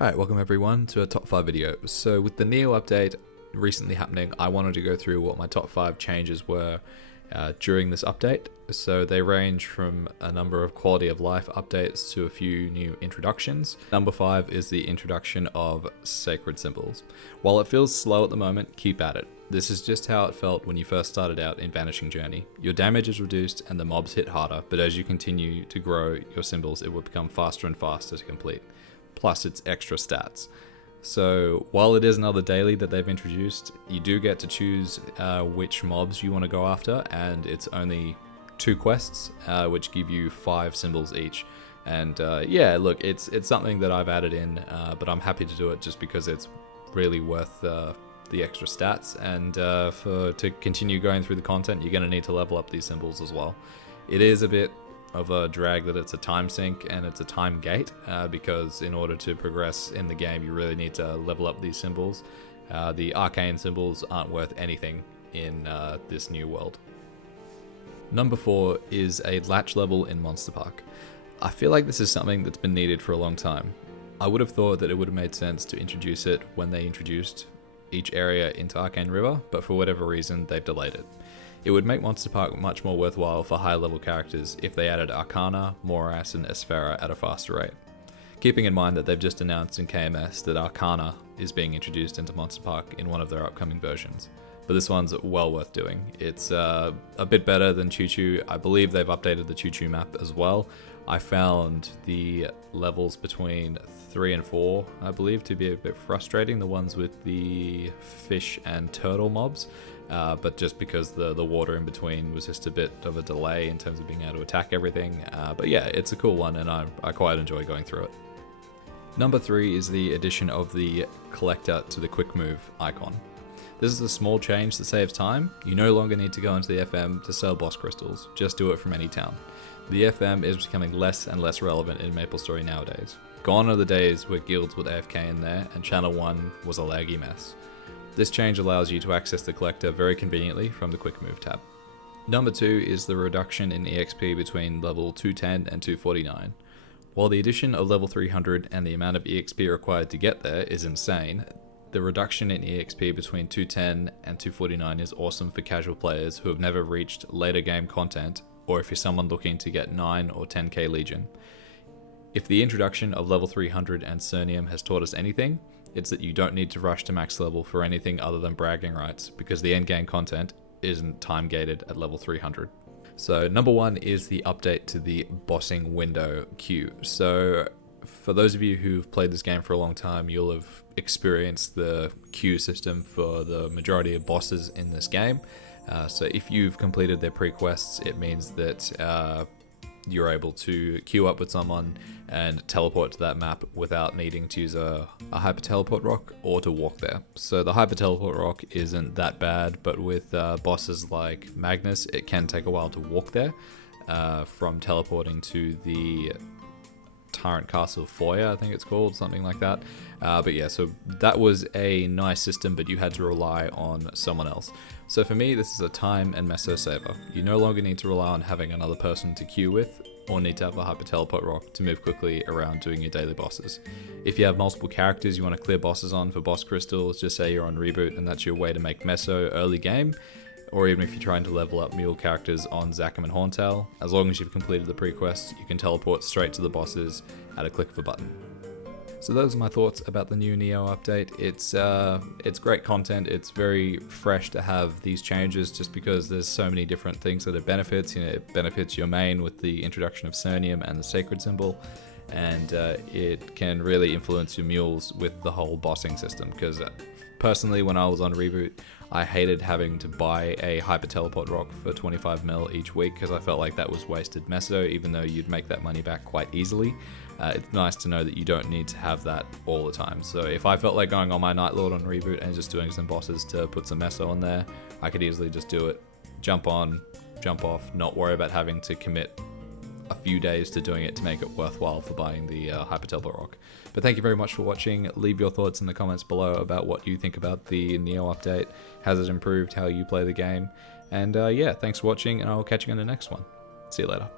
Alright, welcome everyone to a top 5 video. So with the Neo update recently happening, I wanted to go through what my top 5 changes were during this update. So they range from a number of quality of life updates to a few new introductions. Number 5 is the introduction of sacred symbols. While it feels slow at the moment, keep at it. This is just how it felt when you first started out in Vanishing Journey. Your damage is reduced and the mobs hit harder, but as you continue to grow your symbols, it will become faster and faster to complete. Plus its extra stats. So while it is another daily that they've introduced, you do get to choose which mobs you want to go after, and it's only 2 quests which give you 5 symbols each. And yeah, look, it's something that I've added in, but I'm happy to do it just because it's really worth the extra stats, and to continue going through the content, you're going to need to level up these symbols as well. It is a bit of a drag that it's a time sink and it's a time gate, because in order to progress in the game you really need to level up these symbols. The arcane symbols aren't worth anything in this new world. Number 4 is a latch level in Monster Park. I feel like this is something that's been needed for a long time. I would have thought that it would have made sense to introduce it when they introduced each area into Arcane River, but for whatever reason they've delayed it. It would make Monster Park much more worthwhile for higher level characters if they added Arcana, Morass and Esfera at a faster rate. Keeping in mind that they've just announced in KMS that Arcana is being introduced into Monster Park in one of their upcoming versions. But this one's well worth doing. It's a bit better than Choo Choo. I believe they've updated the Choo Choo map as well. I found the levels between 3 and 4, I believe, to be a bit frustrating, the ones with the fish and turtle mobs. But just because the water in between was just a bit of a delay in terms of being able to attack everything. But yeah, it's a cool one and I quite enjoy going through it. Number 3 is the addition of the collector to the quick move icon. This is a small change that saves time. You no longer need to go into the FM to sell boss crystals, just do it from any town. The FM is becoming less and less relevant in MapleStory nowadays. Gone are the days where guilds would AFK in there and Channel 1 was a laggy mess. This change allows you to access the collector very conveniently from the quick move tab. Number 2 is the reduction in EXP between level 210 and 249. While the addition of level 300 and the amount of EXP required to get there is insane, the reduction in EXP between 210 and 249 is awesome for casual players who have never reached later game content, or if you're someone looking to get 9 or 10k Legion. If the introduction of level 300 and Cernium has taught us anything, it's that you don't need to rush to max level for anything other than bragging rights, because the endgame content isn't time gated at level 300. So number 1 is the update to the bossing window queue. So for those of you who've played this game for a long time, you'll have experienced the queue system for the majority of bosses in this game. So if you've completed their pre-quests, it means that you're able to queue up with someone and teleport to that map without needing to use a hyper teleport rock or to walk there. So the hyper teleport rock isn't that bad, but with bosses like Magnus, it can take a while to walk there from teleporting to the Tyrant Castle Foyer, I think it's called, something like that. But yeah, so that was a nice system, but you had to rely on someone else. So for me, this is a time and meso saver. You no longer need to rely on having another person to queue with, or need to have a hyper teleport rock to move quickly around doing your daily bosses. If you have multiple characters you want to clear bosses on for boss crystals, just say you're on reboot and that's your way to make meso early game, or even if you're trying to level up mule characters on Zakum and Horntail, as long as you've completed the pre-quests, you can teleport straight to the bosses at a click of a button. So those are my thoughts about the new Neo update. It's great content. It's very fresh to have these changes just because there's so many different things that it benefits. You know, it benefits your main with the introduction of Cernium and the Sacred Symbol, and it can really influence your mules with the whole bossing system, because personally when I was on reboot, I hated having to buy a hyper teleport rock for 25 mil each week because I felt like that was wasted meso, even though you'd make that money back quite easily. It's nice to know that you don't need to have that all the time. So if I felt like going on my Night Lord on reboot and just doing some bosses to put some meso on there, I could easily just do it, jump on, jump off, not worry about having to commit a few days to doing it to make it worthwhile for buying the Hypertelpa Rock. But thank you very much for watching. Leave your thoughts in the comments below about what you think about the Neo update. Has it improved how you play the game? And yeah, thanks for watching, and I'll catch you in the next one. See you later.